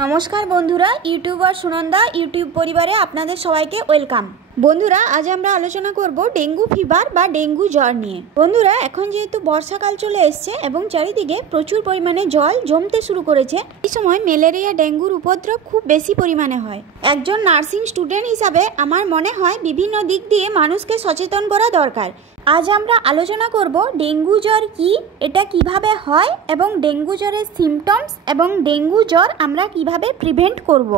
नमस्कार बंधुरा YouTuber Sunanda YouTube परिवारे आपनादेर सबाइके वेलकाम। बंधुरा आज आमरा आलोचना करब डेंगू फिभार बा डेंगू ज्वर निये। बंधुरा एखन जेहेतु बर्षाकाल चले एसेছে এবং চারিদিকে প্রচুর পরিমাণে জল জমতে শুরু করেছে, এই সময় ম্যালেরিয়া ডেঙ্গুর উপদ্রব খুব বেশি পরিমাণে হয়। একজন নার্সিং স্টুডেন্ট হিসাবে আমার মনে হয় বিভিন্ন দিক দিয়ে মানুষকে সচেতন করা দরকার। আজ আমরা আলোচনা করব ডেঙ্গু জ্বর কি, এটা কিভাবে হয় এবং ডেঙ্গু জ্বরের সিমটমস এবং ডেঙ্গু জ্বর আমরা কিভাবে প্রিভেন্ট করব।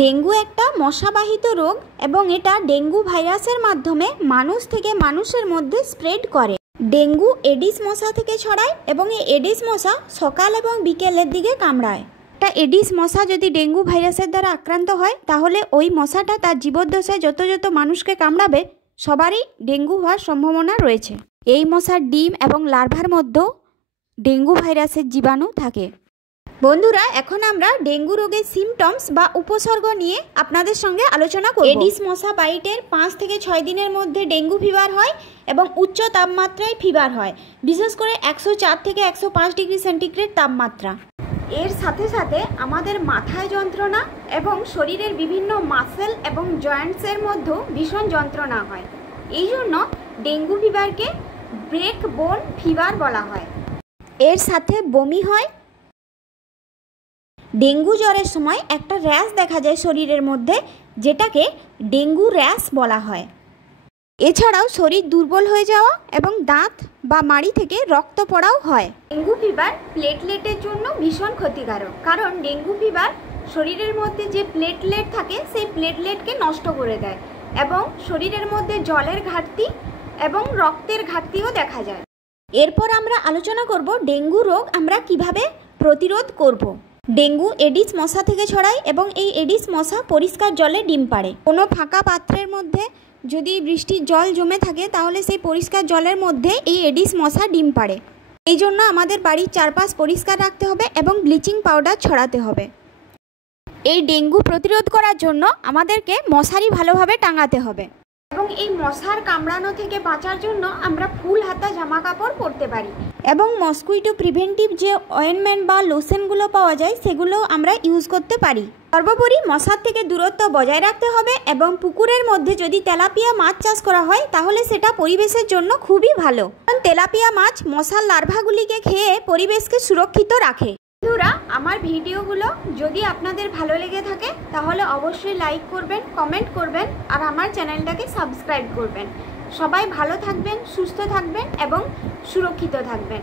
ডেঙ্গু একটা মশাবাহিত রোগ এবং এটা ডেঙ্গু ভাইরাসের মাধ্যমে মানুষ থেকে মানুষের মধ্যে স্প্রেড করে। ডেঙ্গু এডিস মশা থেকে ছড়ায় এবং এই এডিস মশা সকাল এবং বিকেলের দিকে কামড়ায়। একটা এডিস মশা যদি ডেঙ্গু ভাইরাসের দ্বারা আক্রান্ত হয় তাহলে ওই মশাটা তার জীবদ্দশায় যত মানুষকে কামড়াবে সবারই ডেঙ্গু হওয়ার সম্ভাবনা রয়েছে। এই মশার ডিম এবং লার্ভার মধ্যেও ডেঙ্গু ভাইরাসের জীবাণু থাকে। বন্ধুরা এখন আমরা ডেঙ্গু রোগের সিমটমস বা উপসর্গ নিয়ে আপনাদের সঙ্গে আলোচনা করব। এডিস মশা বাইটের 5 থেকে 6 দিনের মধ্যে ডেঙ্গু ফিভার হয় এবং উচ্চ তাপমাত্রায় ফিভার হয়, বিশেষ করে 104 থেকে 105 ডিগ্রি সেন্টিগ্রেড তাপমাত্রা। এর সাথে সাথে আমাদের মাথায় যন্ত্রণা এবং শরীরের বিভিন্ন মাসেল এবং জয়েন্টসের মধ্যেও ভীষণ যন্ত্রণা হয়। এই জন্য ডেঙ্গু ফিভারকে ব্রেক বোন ফিভার বলা হয়। এর সাথে বমি হয়। ডেঙ্গু জ্বরের সময় একটা র্যাশ দেখা যায় শরীরের মধ্যে, যেটাকে ডেঙ্গু র্যাশ বলা হয়। এছাড়াও শরীর দুর্বল হয়ে যাওয়া এবং দাঁত বা মাড়ি থেকে রক্ত পড়াও হয়। ডেঙ্গু ফিভার প্লেটলেটের জন্য ভীষণ ক্ষতিকারক, কারণ ডেঙ্গু ফিভার শরীরের মধ্যে যে প্লেটলেট থাকে সেই প্লেটলেটকে নষ্ট করে দেয় এবং শরীরের মধ্যে জলের ঘাটতি এবং রক্তের ঘাটতিও দেখা যায়। এরপর আমরা আলোচনা করব ডেঙ্গু রোগ আমরা কিভাবে প্রতিরোধ করব। ডেঙ্গু এডিস মশা থেকে ছড়ায় এবং এই এডিস মশা পরিষ্কার জলে ডিম পাড়ে। কোনো ফাঁকা পাত্রের মধ্যে যদি বৃষ্টির জল জমে থাকে তাহলে সেই পরিষ্কার জলের মধ্যে এই এডিস মশা ডিম পাড়ে। এই জন্য আমাদের বাড়ির চারপাশ পরিষ্কার রাখতে হবে এবং ব্লিচিং পাউডার ছড়াতে হবে। এই ডেঙ্গু প্রতিরোধ করার জন্য আমাদেরকে মশারি ভালোভাবে টাঙাতে হবে এবং এই মশার কামড়ানো থেকে বাঁচার জন্য আমরা ফুল হাতা জামা কাপড় পরতে পারি এবং মসকুইটো প্রিভেন্টিভ যে অয়েনমেন্ট বা লোশনগুলো পাওয়া যায় সেগুলো আমরা ইউজ করতে পারি। সর্বোপরি মশার থেকে দূরত্ব বজায় রাখতে হবে এবং পুকুরের মধ্যে যদি তেলাপিয়া মাছ চাষ করা হয় তাহলে সেটা পরিবেশের জন্য খুবই ভালো, কারণ তেলাপিয়া মাছ মশার লার্ভাগুলিকে খেয়ে পরিবেশকে সুরক্ষিত রাখে। বন্ধুরা আমার ভিডিওগুলো যদি আপনাদের ভালো লেগে থাকে তাহলে অবশ্যই লাইক করবেন, কমেন্ট করবেন আর আমার চ্যানেলটাকে সাবস্ক্রাইব করবেন। সবাই ভালো থাকবেন, সুস্থ থাকবেন এবং সুরক্ষিত থাকবেন।